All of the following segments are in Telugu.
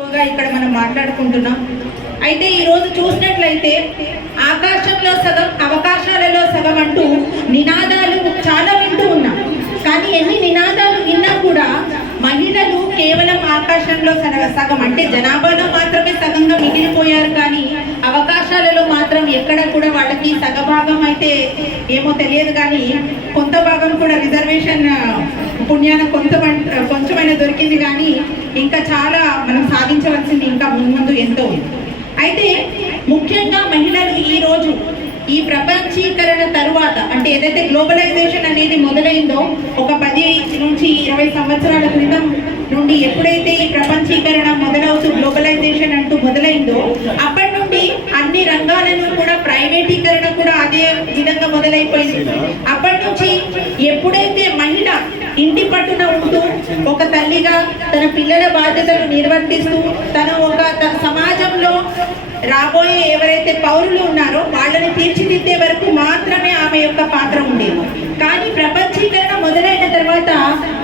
ఇక్కడ మనం మాట్లాడుకుంటున్నాం. అయితే ఈ రోజు చూసినట్లయితే ఆకాశంలో సగం అవకాశాలలో సగం అంటూ నినాదాలు చాలా వింటూ ఉన్నాం. కానీ ఎన్ని నినాదాలు విన్నా కూడా మహిళలు కేవలం ఆకాశంలో సగం అంటే జనాభాలో మాత్రమే సగంగా మిగిలిపోయారు. కానీ అవకాశాలలో మాత్రం ఎక్కడ కూడా వాళ్ళకి సగభాగం అయితే ఏమో తెలియదు, కానీ కొంత భాగం కూడా రిజర్వేషన్ పుణ్యాన కొంచెమైనా దొరికింది. కానీ ఇంకా చాలా మనం సాధించవలసింది ఇంకా ముందు ఎంతో. అయితే ముఖ్యంగా మహిళలు ఈరోజు ఈ ప్రపంచీకరణ తరువాత అంటే ఏదైతే గ్లోబలైజేషన్ అనేది మొదలైందో ఒక 10 నుంచి 20 సంవత్సరాల క్రితం నుండి ఎప్పుడైతే ఈ ప్రపంచీకరణ మొదలవుతూ గ్లోబలైజేషన్ అంటూ మొదలైందో అప్పటి నుండి అన్ని రంగాలను కూడా ప్రైవేటీకరణ కూడా అదే విధంగా మొదలైపోయింది. అప్పటి నుంచి ఎప్పుడైతే మహిళ ఇంటి పట్టున ఉంటూ ఒక తల్లిగా తన పిల్లల బాధ్యతలు నిర్వర్తిస్తూ తన సమాజంలో రాబోయే ఎవరైతే పౌరులు ఉన్నారో వాళ్ళని తీర్చిదిద్దే వరకు మాత్రమే ఆమె యొక్క పాత్ర ఉండేది. కానీ ప్రపంచీకరణ మొదలైన తర్వాత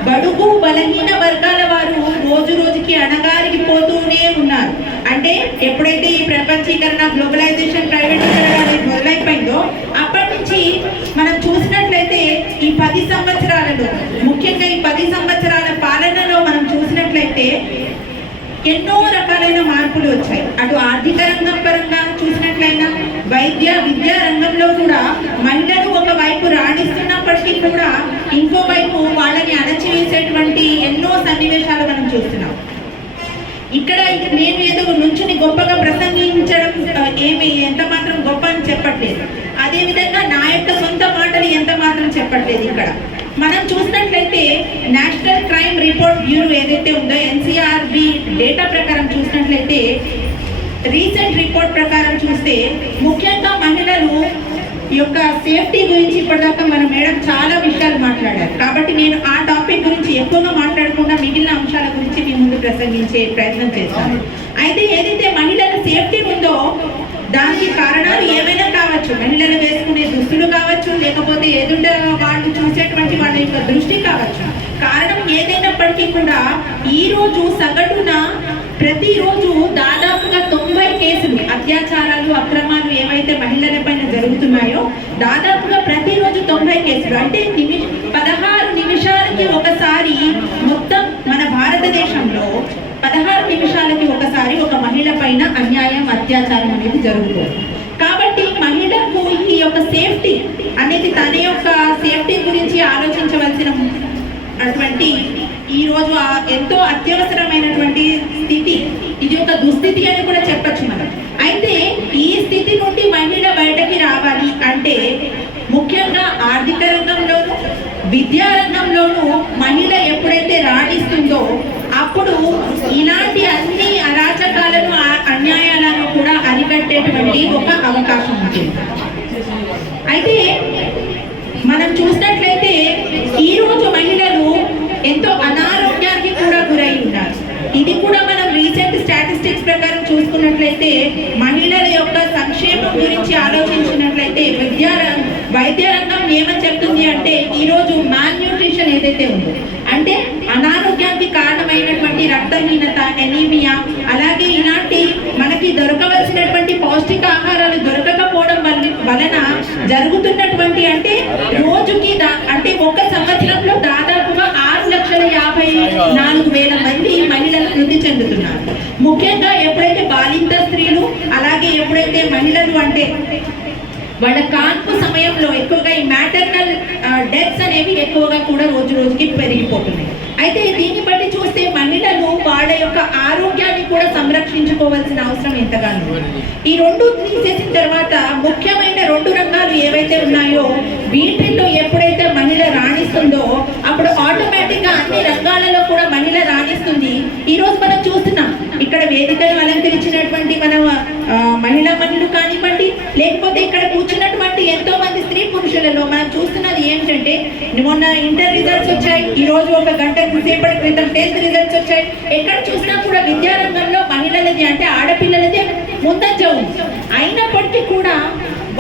బడుగు బలహీన వర్గాల వారు రోజు రోజుకి అణగారిపోతూనే ఉన్నారు. అంటే ఎప్పుడైతే ఈ ప్రపంచీకరణ గ్లోబలైజేషన్ ప్రైవేటీకరణ అనేది మొదలైపోయిందో అప్పటి నుంచి మనం చూసినట్లయితే ఈ 10 సంవత్సరాలలో ముఖ్యంగా ఈ 10 సంవత్సరాల పాలనలో మనం చూసినట్లయితే ఎన్నో రకాలైన మార్పులు వచ్చాయి. అటు ఆర్థిక రంగం పరంగా చూసినట్లయినా విద్యా రంగంలో కూడా మహిళలు ఒకవైపు రాణిస్తున్నప్పటికీ కూడా ఇంకోవైపు వాళ్ళని అణచివేసేటువంటి ఎన్నో సన్నివేశాలు మనం చూస్తున్నాం. ఇక్కడ నేను ఏదో నుంచుని గొప్పగా ప్రసంగించడం ఏమి ఎంత మాత్రం గొప్ప అని చెప్పట్లేదు. అదేవిధంగా నా యొక్క సొంత మాటలు ఎంత మాత్రం చెప్పట్లేదు. ఇక్కడ మనం చూసినట్లయితే నేషనల్ క్రైమ్ రిపోర్ట్ బ్యూరో ఏదైతే ఉందో ఎన్సీఆర్బి డేటా ప్రకారం చూసినట్లయితే రీసెంట్ రిపోర్ట్ ప్రకారం చూస్తే ముఖ్యంగా మహిళలు యొక్క సేఫ్టీ గురించి ఇప్పటిదాకా మన మేడం చాలా విషయాలు మాట్లాడారు. కాబట్టి నేను ఆ టాపిక్ గురించి ఎక్కువగా మాట్లాడకుండా మిగిలిన అంశాల గురించి మీ ముందు ప్రసంగించే ప్రయత్నం చేస్తాను. అయితే ఏదైతే మహిళల సేఫ్టీ ఉందో దానికి కారణాలు ఏమైనా కావచ్చు. మహిళలు వేసుకునే దుస్తులు కావచ్చు, లేకపోతే ఎదుట వాళ్ళు చూసేటువంటి వాళ్ళ యొక్క దృష్టి కావచ్చు. కారణం ఏదైనప్పటికీ కూడా ఈరోజు సగటున ప్రతిరోజు దాదాపుగా 90 కేసులు అత్యాచారాలు అక్రమాలు ఏవైతే మహిళల పైన జరుగుతున్నాయో దాదాపుగా ప్రతిరోజు 90 కేసులు అంటే 16 నిమిషాలకి ఒకసారి మొత్తం మన భారతదేశంలో 16 నిమిషాలకి ఒకసారి ఒక మహిళ పైన అన్యాయం అత్యాచారం అనేది జరుగుతుంది. కాబట్టి మహిళకు ఈ యొక్క సేఫ్టీ అనేది తన యొక్క సేఫ్టీ గురించి ఆలోచించవలసిన అటువంటి ఈరోజు ఎంతో అత్యవసరమైనటువంటి స్థితి. ఇది ఒక దుస్థితి అని కూడా చెప్పచ్చు మనం. అయితే ఈ స్థితి నుండి మహిళ బయటకి రావాలి అంటే ముఖ్యంగా ఆర్థిక రంగంలోనూ విద్యా రంగంలోనూ మహిళ ఎప్పుడైతే రాణిస్తుందో అప్పుడు ఇలాంటి అన్ని అరాచకాలను అన్యాయాలను కూడా అరికట్టేటువంటి ఒక అవకాశం ఉంటుంది. అయితే మనం చూసినట్లయితే ఈరోజు మహిళలు ఎంతో అనారోగ్యానికి కూడా గురై ఉన్నారు. ఇది కూడా మనం రీసెంట్ స్టాటిస్టిక్స్ ప్రకారం చూసుకున్నట్లయితే మహిళల యొక్క సంక్షేమం గురించి ఆలోచించినట్లయితే వైద్య రంగం ఏమని చెప్తుంది అంటే ఈరోజు మాల్న్యూట్రిషన్ ఏదైతే ఉందో అంటే అనారోగ్యానికి కారణమైనటువంటి రక్తహీనత, ఎనీమియా, అలాగే ఇలాంటి మనకి దొరకవలసినటువంటి పౌష్టికాహారాలు దొరకకపోవడం వలన జరుగుతున్నటువంటి అంటే రోజుకి అంటే ఒక సంవత్సరంలో దాదాపుగా 6,54,000 మంది మహిళలు మృతి చెందుతున్నారు. ముఖ్యంగా ఎప్పుడైతే బాలింత స్త్రీలు అలాగే ఎప్పుడైతే మహిళలు అంటే వాళ్ళ కాన్పు సమయంలో ఎక్కువగా ఈ మ్యాటర్నల్ డెత్స్ అనేవి ఎక్కువగా కూడా రోజు రోజుకి పెరిగిపోతున్నాయి. అయితే దీన్ని బట్టి చూస్తే మహిళలు వాళ్ళ యొక్క ఆరోగ్యాన్ని కూడా సంరక్షించుకోవాల్సిన అవసరం ఎంతగానో. ఈ రెండు తీసేసిన తర్వాత ముఖ్యమైన 2 రంగాలు ఏవైతే ఉన్నాయో వీటిల్లో ఎప్పుడైతే మహిళ రాణిస్తుందో అప్పుడు ఆటోమేటిక్గా అన్ని రంగాలలో కూడా మహిళ రాణిస్తుంది. ఈరోజు మనం చూస్తున్నాం ఇక్కడ వేదికను అలంకరించినటువంటి మన మహిళలు కానివ్వండి, లేకపోతే ఇక్కడ కూర్చున్నటువంటి ఎంతో మంది స్త్రీ పురుషులలో మనం చూస్తున్నది ఏంటంటే మొన్న ఇంటర్ రిజల్ట్స్ వచ్చాయి. ఈ రోజు ఒక గంట సేపటి క్రితం 10th రిజల్ట్స్ వచ్చాయి. ఎక్కడ చూసినా కూడా విద్యారంగంలో మహిళలది అంటే ఆడపిల్లలది ముందంజ ఉంది. అయినప్పటికీ కూడా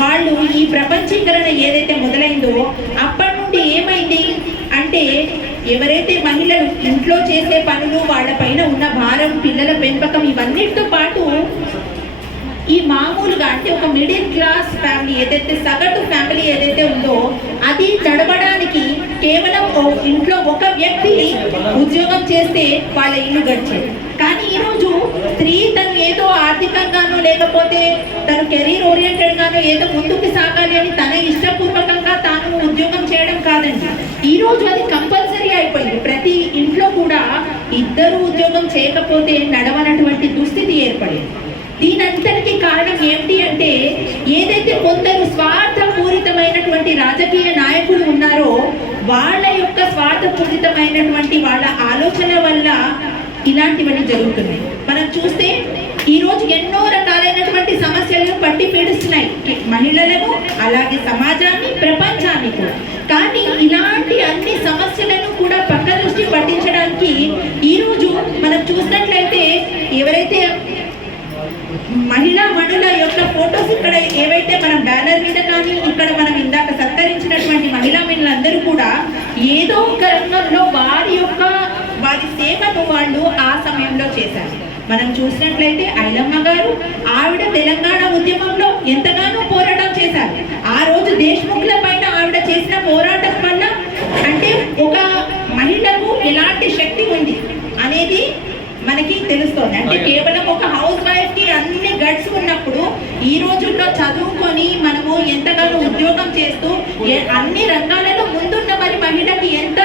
వాళ్ళు ఈ ప్రపంచీకరణ ఏదైతే మొదలైందో అప్పటి నుండి ఏమైంది అంటే ఎవరైతే మహిళలు ఇంట్లో చేసే పనులు, వాళ్ళపైన ఉన్న భారం, పిల్లల పెంపకం, ఇవన్నిటితో పాటు ఈ మామూలుగా అంటే ఒక మిడిల్ క్లాస్ ఫ్యామిలీ ఏదైతే సగటు ఫ్యామిలీ ఏదైతే ఉందో అది నడవడానికి కేవలం ఇంట్లో ఒక వ్యక్తి ఉద్యోగం చేస్తే వాళ్ళ ఇల్లు గడిచేది. కానీ ఈరోజు స్త్రీ తను ఏదో ఆర్థికంగానో లేకపోతే తను కెరీర్ ఓరియంటెడ్గానో ఏదో ముందుకు సాగాలి అని తన ఇష్టపూర్వకంగా తాను ఉద్యోగం చేయడం కాదండి. ఈరోజు అది కంపల్సరీ అయిపోయింది. ప్రతి ఇంట్లో కూడా ఇద్దరు ఉద్యోగం చేయకపోతే నడవనటువంటి దుస్థితి ఏర్పడింది. దీనంతటికి కారణం ఏమిటి అంటే ఏదైతే కొందరు స్వార్థపూరితమైనటువంటి రాజకీయ నాయకులు ఉన్నారో వాళ్ళ యొక్క స్వార్థపూరితమైనటువంటి వాళ్ళ ఆలోచన వల్ల ఇలాంటివన్నీ జరుగుతున్నాయి. మనం చూస్తే ఈరోజు ఎన్నో రకాలైనటువంటి సమస్యలను పట్టి పీడిస్తున్నాయి మహిళలను, అలాగే సమాజాన్ని, ప్రపంచాన్ని కూడా. కానీ ఇలాంటి అన్ని సమస్యలను కూడా పక్క దృష్టి పట్టించడానికి ఈరోజు మనం చూసినట్లయితే ఎవరైతే మహిళా మనుల యొక్క ఫొటోస్ ఇక్కడ ఏవైతే మనం బ్యానర్ మీద కానీ ఇక్కడ మనం ఇందాక సత్కరించినటువంటి మహిళా మనులందరూ కూడా ఏదో ఒక రంగంలో వారి సేవను వాళ్ళు ఆ సమయంలో చేశారు. మనం చూసినట్లయితే ఐలమ్మ గారు, ఆవిడ తెలంగాణ ఉద్యమంలో ఎంతగానో పోరాటం చేశారు. ఆ రోజు దేశ్ముఖ్ల పైన ఆవిడ చేసిన పోరాటం వల్ల అంటే ఒక మహిళకు ఎలాంటి శక్తి ఉంది అనేది మనకి తెలుస్తుంది. అంటే కేవలం ఒక హౌస్ వైఫ్ కి అన్ని గట్స్ ఉన్నప్పుడు ఈ రోజుల్లో చదువుకొని మనము ఎంతగానో ఉద్యోగం చేస్తూ అన్ని రంగాలలో ముందున్న మరి మహిళకి ఎంత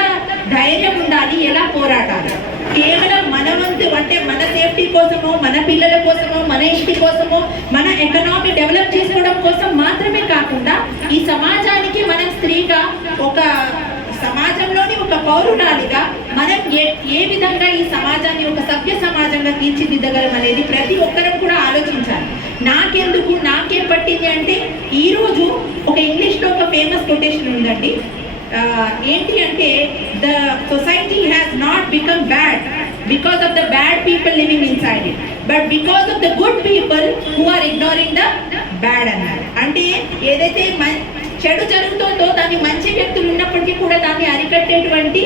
ధైర్యం ఉండాలి, ఎలా పోరాటాలి. కేవలం మన వంతు అంటే మన సేఫ్టీ కోసమో, మన పిల్లల కోసమో, మన ఇంటి కోసమో, మన ఎకనామీ డెవలప్ చేసుకోవడం కోసం మాత్రమే కాకుండా ఈ సమాజానికి మనం స్త్రీగా ఒక సమాజంలోని ఒక పౌరురాలిగా మనం ఏ విధంగా ఈ సమాజాన్ని ఒక సభ్య సమాజంగా తీర్చిదిద్దగలం అనేది ప్రతి ఒక్కరం కూడా ఆలోచించాలి. నాకేం పట్టింది అంటే ఈరోజు ఒక ఇంగ్లీష్లో ఒక ఫేమస్ కొటేషన్ ఉందండి. ఏంటి అంటే the society has not become bad because of the bad people living inside it, but because of the good people who are ignoring the bad అన్నారు. అంటే ఏదైతే చెడు జరుగుతుందో దాన్ని మంచి వ్యక్తులు ఉన్నప్పటికీ కూడా దాన్ని అరికట్టేటువంటి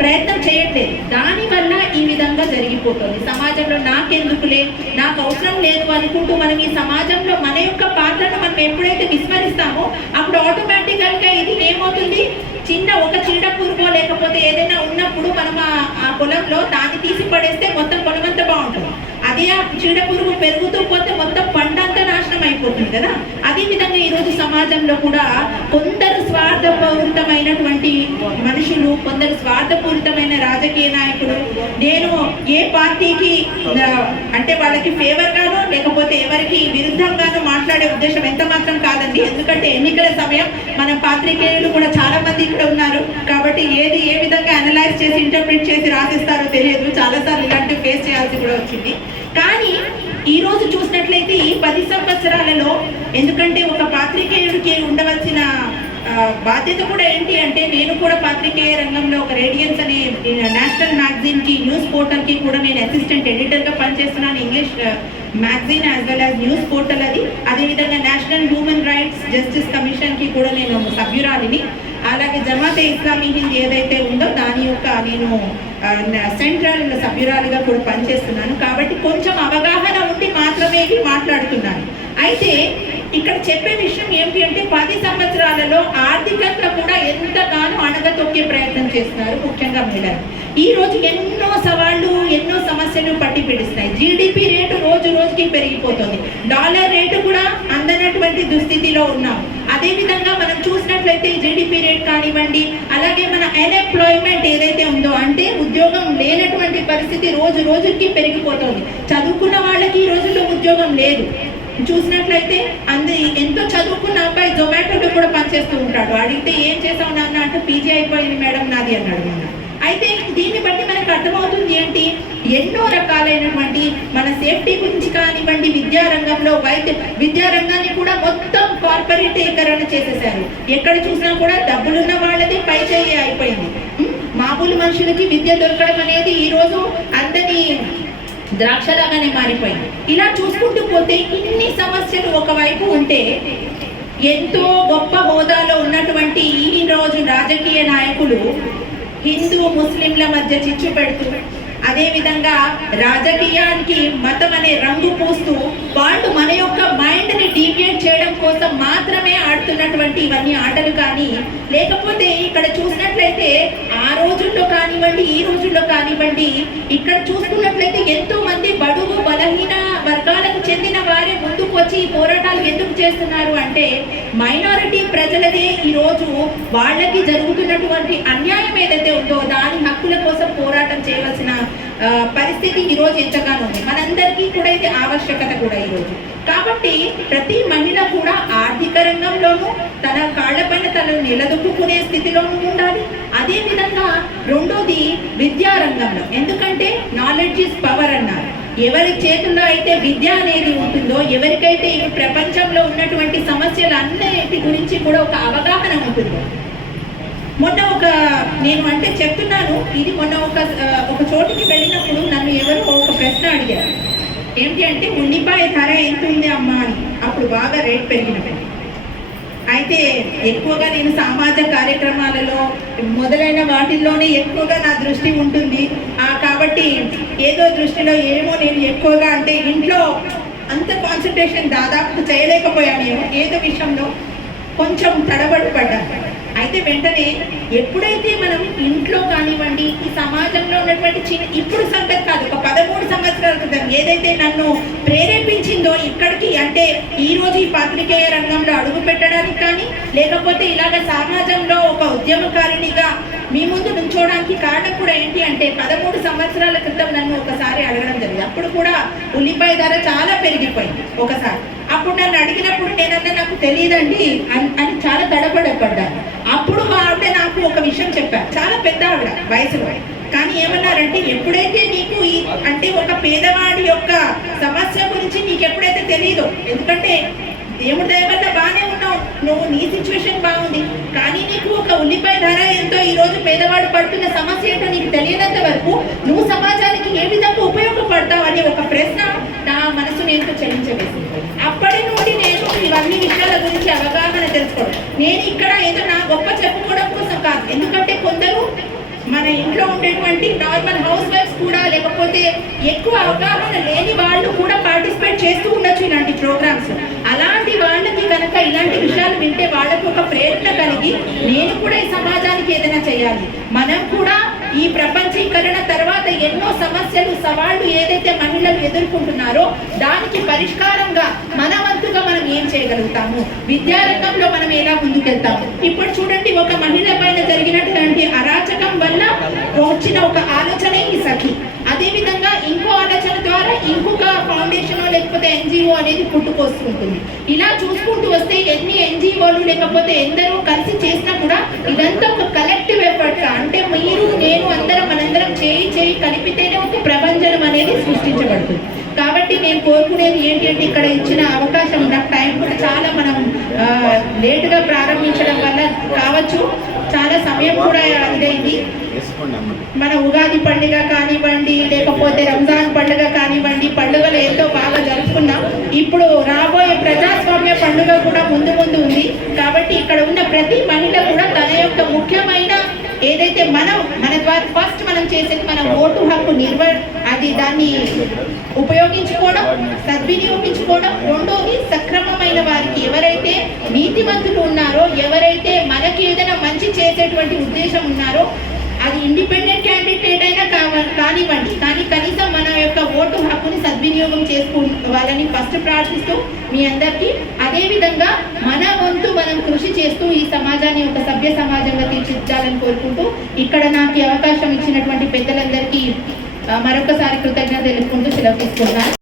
ప్రయత్నం చేయట్లేదు. దానివల్ల ఈ విధంగా జరిగిపోతుంది. సమాజంలో నాకెందుకులే, నాకు అవసరం లేదు అనుకుంటూ మనం ఈ సమాజంలో మన యొక్క పాత్రను మనం ఎప్పుడైతే విస్మరిస్తామో అప్పుడు ఆటోమేటికల్గా ఇది ఏమవుతుంది, చిన్న ఒక చీడ పురుగో లేకపోతే ఏదైనా ఉన్నప్పుడు మనం ఆ పొలంలో దాన్ని తీసి పడేస్తే మొత్తం పొలమంతా బాగుంటుంది. అదే ఆ చీడ పురుగు పెరుగుతూ పోతే మొత్తం పంటంతా నాశనం అయిపోతుంది కదా. అదే విధంగా ఈరోజు సమాజంలో కూడా కొందరు స్వార్థపూరితమైనటువంటి మనుషులు, కొందరు స్వార్థపూరితమైన రాజకీయ నాయకులు నేను ఏ పార్టీకి అంటే వాళ్ళకి ఫేవర్ గానో లేకపోతే ఎవరికి విరుద్ధంగానో మాట్లాడే ఉద్దేశం ఎంత మాత్రం కాదండి. ఎందుకంటే ఎన్నికల సమయం, మన పాత్రికేయులు కూడా చాలా మంది ఇక్కడ ఉన్నారు కాబట్టి ఏది ఏ విధంగా అనలైజ్ చేసి ఇంటర్ప్రిట్ చేసి రాసిస్తారో తెలియదు. చాలాసార్లు ఇలాంటివి ఫేస్ చేయాల్సి కూడా వచ్చింది. కానీ ఈ రోజు చూసినట్లయితే ఈ 10 సంవత్సరాలలో ఎందుకంటే ఒక పాత్రికేయుడికి ఉండవలసిన బాధ్యత కూడా ఏంటి అంటే నేను కూడా పాత్రికేయ రంగంలో ఒక రేడియన్స్ అనే నేషనల్ మ్యాగజైన్కి, న్యూస్ పోర్టల్కి కూడా నేను అసిస్టెంట్ ఎడిటర్గా పనిచేస్తున్నాను. English magazine as well as news portal అది. అదేవిధంగా నేషనల్ హ్యూమన్ రైట్స్ జస్టిస్ కమిషన్కి కూడా నేను సభ్యురాలిని. అలాగే జమాతే ఇస్లామీ హింద్ ఏదైతే ఉందో దాని యొక్క నేను సెంట్రల్ సభ్యురాలుగా కూడా పనిచేస్తున్నాను. కాబట్టి కొంచెం అవగాహన ఉండి మాత్రమే మాట్లాడుతున్నాను. అయితే ఇక్కడ చెప్పే విషయం ఏమిటి అంటే 10 సంవత్సరాలలో ఆర్థికంగా కూడా ఎంతగానో అణగతొక్కే ప్రయత్నం చేస్తున్నారు ముఖ్యంగా మహిళలు. ఈ రోజు ఎన్నో సవాళ్ళు, ఎన్నో సమస్యలు పట్టి పీడిస్తున్నాయి. జీడిపి రేటు రోజు రోజుకి పెరిగిపోతుంది. డాలర్ రేటు కూడా అందనటువంటి దుస్థితిలో ఉన్నాం. అదేవిధంగా మనం చూసినట్లయితే జీడిపి రేట్ కానివ్వండి, అలాగే మన అన్ఎంప్లాయ్మెంట్ ఏదైతే ఉందో అంటే ఉద్యోగం లేనటువంటి పరిస్థితి రోజు రోజుకి పెరిగిపోతుంది. చదువుకున్న వాళ్ళకి ఈ రోజుల్లో ఉద్యోగం లేదు. చూసినట్లయితే ఎంతో చదువుకున్న అబ్బాయి జొమాటోలో కూడా పనిచేస్తూ ఉంటాడు. అడిగితే ఏం చేసావు నాన్న అంటే పీజీ అయిపోయింది మేడం నాది అన్నాడు. అయితే దీన్ని బట్టి మనకు అర్థమవుతుంది ఏంటి, ఎన్నో రకాలైనటువంటి మన సేఫ్టీ గురించి కానివ్వండి, విద్యారంగంలో విద్యారంగాన్ని కూడా మొత్తం కార్పొరేటీకరణ చేసేసారు. ఎక్కడ చూసినా కూడా డబ్బులున్న వాళ్ళది పై చేయి అయిపోయింది. మామూలు మనుషులకి విద్య దొరకడం అనేది ఈరోజు అందరి ద్రాక్షలాగానే మారిపోయింది. ఇలా చూసుకుంటూ పోతే ఇన్ని సమస్యలు ఒకవైపు ఉంటే ఎంతో గొప్ప హోదాలో ఉన్నటువంటి ఈ రోజు రాజకీయ నాయకులు హిందూ ముస్లింల మధ్య చిచ్చు పెడుతూ, అదేవిధంగా రాజకీయానికి మతం అనే రంగు పూస్తూ వాళ్ళు మన యొక్క మైండ్ని డీవియేట్ చేయడం కోసం మాత్రమే ఆడుతున్నటువంటి ఇవన్నీ ఆటలు. కానీ లేకపోతే ఇక్కడ చూసినట్లయితే ఆ రోజుల్లో కానివ్వండి, ఈ రోజుల్లో కానివ్వండి, ఇక్కడ చూసుకున్నట్లయితే ఎంతో మంది బడుగు బలహీన వర్గాలకు చెందిన వారే ముందుకు వచ్చి ఈ పోరాటాలు ఎందుకు చేస్తున్నారు అంటే మైనారిటీ ప్రజలదే ఈరోజు వాళ్ళకి జరుగుతున్నటువంటి అన్యాయం ఏదైతే ఉందో దాని హక్కుల కోసం పోరాటం చేయవలసిన పరిస్థితి ఈరోజు ఎంతగానో ఉంది. మనందరికీ కూడా ఇది ఆవశ్యకత కూడా ఈరోజు. కాబట్టి ప్రతి మహిళ కూడా ఆర్థిక రంగంలోనూ తన కాళ్లపైన తను నిలదొక్కునే స్థితిలోనూ ఉండాలి. అదేవిధంగా రెండోది విద్యా రంగంలో, ఎందుకంటే నాలెడ్జ్ ఈజ్ పవర్ అన్నారు. ఎవరి చేతుల్లో అయితే విద్య అనేది ఉంటుందో, ఎవరికైతే ఈ ప్రపంచంలో ఉన్నటువంటి సమస్యలు అన్నిటి గురించి కూడా ఒక అవగాహన ఉంటుందో. మొన్న నేను అంటే చెప్తున్నాను ఇది, మొన్న ఒక చోటుకి వెళ్ళినప్పుడు నన్ను ఎవరు ఒక ప్రశ్న అడిగారు. ఏంటి అంటే ఉల్లిపాయ ధర ఎంత ఉంది అమ్మా అని. అప్పుడు బాగా రేట్ పెరిగినప్పుడు అయితే ఎక్కువగా నేను సామాజిక కార్యక్రమాలలో మొదలైన వాటిల్లోనే ఎక్కువగా నా దృష్టి ఉంటుంది. కాబట్టి ఏదో దృష్టిలో ఏమో నేను ఎక్కువగా అంటే ఇంట్లో అంత కాన్సన్ట్రేషన్ దాదాపు చేయలేకపోయాను. ఏదో విషయంలో కొంచెం తడబడి పడ్డాను. అయితే వెంటనే ఎప్పుడైతే మనం ఇంట్లో కానివ్వండి, ఈ సమాజంలో ఉన్నటువంటి ఇప్పుడు సంగతి కాదు, ఒక 13 సంవత్సరాల క్రితం ఏదైతే నన్ను ప్రేరేపించిందో ఇక్కడికి, అంటే ఈరోజు ఈ పాత్రికేయ రంగంలో అడుగు పెట్టడానికి కానీ, లేకపోతే ఇలాగ సమాజంలో ఒక ఉద్యమకారిణిగా మీ ముందు నుంచోడానికి కారణం కూడా ఏంటి అంటే 13 సంవత్సరాల క్రితం నన్ను ఒకసారి అడగడం జరిగింది. అప్పుడు కూడా ఉల్లిపాయ ధర చాలా పెరిగిపోయింది ఒకసారి. అప్పుడు నన్ను అడిగినప్పుడు నేనన్నా నాకు తెలియదండి అని చాలా తడబడపడ్డాను. అప్పుడు ఆవిడ నాకు ఒక విషయం చెప్పారు, చాలా పెద్ద ఆవిడ వయసులో. కానీ ఏమన్నారంటే ఎప్పుడైతే నీకు అంటే ఒక పేదవాడి యొక్క సమస్య గురించి నీకు ఎప్పుడైతే తెలియదో, ఎందుకంటే దేవుడి దయ వల్ల బాగానే ఉన్నావు, నువ్వు నీ సిచ్యువేషన్ బాగుంది, కానీ నీకు ఒక ఉల్లిపాయ ధర ఎంతో ఈరోజు పేదవాడు పడుతున్న సమస్య ఏంటో నీకు తెలియనంత వరకు నువ్వు సమాజానికి ఏ విధంగా ఉపయోగపడతావు అనే ఒక ప్రశ్న నా మనసును ఎంతో చలించవేసింది. అప్పటి నుండి నేను ఇవన్నీ విషయాల గురించి అవగాహన తెలుసుకోవడం. నేను ఇక్కడ ఏదో నా గొప్ప చెప్పుకోవడం కోసం కాదు, ఎందుకంటే కొందరు మన ఇంట్లో ఉండేటువంటి నార్మల్ హౌస్ వైఫ్స్ కూడా, లేకపోతే ఎక్కువ అవగాహన లేని వాళ్ళు కూడా పార్టిసిపేట్ చేస్తూ ఉండొచ్చు ఇలాంటి ప్రోగ్రామ్స్. అలాంటి వాళ్ళకి కనుక ఇలాంటి విషయాలు వింటే వాళ్ళకు ఒక ప్రేరణ కలిగి నేను కూడా ఈ సమాజానికి ఏదైనా చేయాలి. మనం కూడా ఈ ప్రపంచీకరణ తర్వాత ఎన్నో సమస్యలు సవాళ్లు ఏదైతే మహిళలు ఎదుర్కొంటున్నారో దానికి పరిష్కారంగా మన వంతుగా మనం ఏం చేయగలుగుతాము, విద్యారంగంలో మనం ఎలా ముందుకెళ్తాము. ఇప్పుడు చూడండి, ఒక మహిళ పైన జరిగినటువంటి అరాచకం వల్ల వచ్చిన ఒక ఆలోచన ఈ సఖి. అదేవిధంగా ఇంకో ఆలోచన ద్వారా ఇంకొక ఫౌండేషన్ లేకపోతే ఎన్జిఓ అనేది పుట్టుకొస్తుంటుంది. ఇలా చూసుకుంటూ వస్తే ఎన్ని ఎన్జిఓలు లేకపోతే ఎందరో కలిసి చేసినా కూడా ఇదంతా ఒక కలెక్టివ్ ఎఫర్ట్. అంటే మీరు నేను అందరం మనందరం చేయి కలిపితేనే ఒక ప్రపంచం అనేది సృష్టించబడుతుంది. కాబట్టి నేను కోరుకునేది ఏంటి అంటే ఇక్కడ ఇచ్చిన అవకాశం, నాకు టైం కూడా చాలా మనం లేటుగా ప్రారంభించడం వల్ల కావచ్చు, చాలా సమయం కూడా ఇదైంది. మన ఉగాది పండుగ కానివ్వండి, లేకపోతే రంజాన్ పండుగ కానివ్వండి, పండుగలు ఎంతో బాగా జరుపుకున్నాం. ఇప్పుడు రాబోయే ప్రజాస్వామ్య పండుగ కూడా ముందు ఉంది. కాబట్టి ఇక్కడ ఉన్న ప్రతి మహిళ కూడా తన యొక్క ముఖ్యమైన ఏదైతే మన ద్వారా ఫస్ట్ మనం చేసేది మన ఓటు హక్కు దాన్ని ఉపయోగించుకోవడం, సద్వినియోగించుకోవడం. రెండోది సక్రమమైన వారికి, ఎవరైతే నీతివంతులు ఉన్నారో, ఎవరైతే మనకి ఏదైనా మంచి చేసేటువంటి ఉద్దేశం ఉన్నారో, అది ఇండిపెండెంట్ క్యాండిడేట్ అయినా కానివ్వండి, కానీ కనీసం మన యొక్క ఓటు హక్కుని సద్వినియోగం చేసుకోవాలని ఫస్ట్ ప్రార్థిస్తూ మీ అందరికీ, అదేవిధంగా మన వంతు మనం కృషి చేస్తూ ఈ సమాజాన్ని ఒక సభ్య సమాజంగా తీర్చిదిద్దాలని కోరుకుంటూ ఇక్కడ నాకు అవకాశం ఇచ్చినటువంటి పెద్దలందరికీ మరొకసారి కృతజ్ఞత తెలుపుకుంటూ సెలవు తీసుకున్నాను.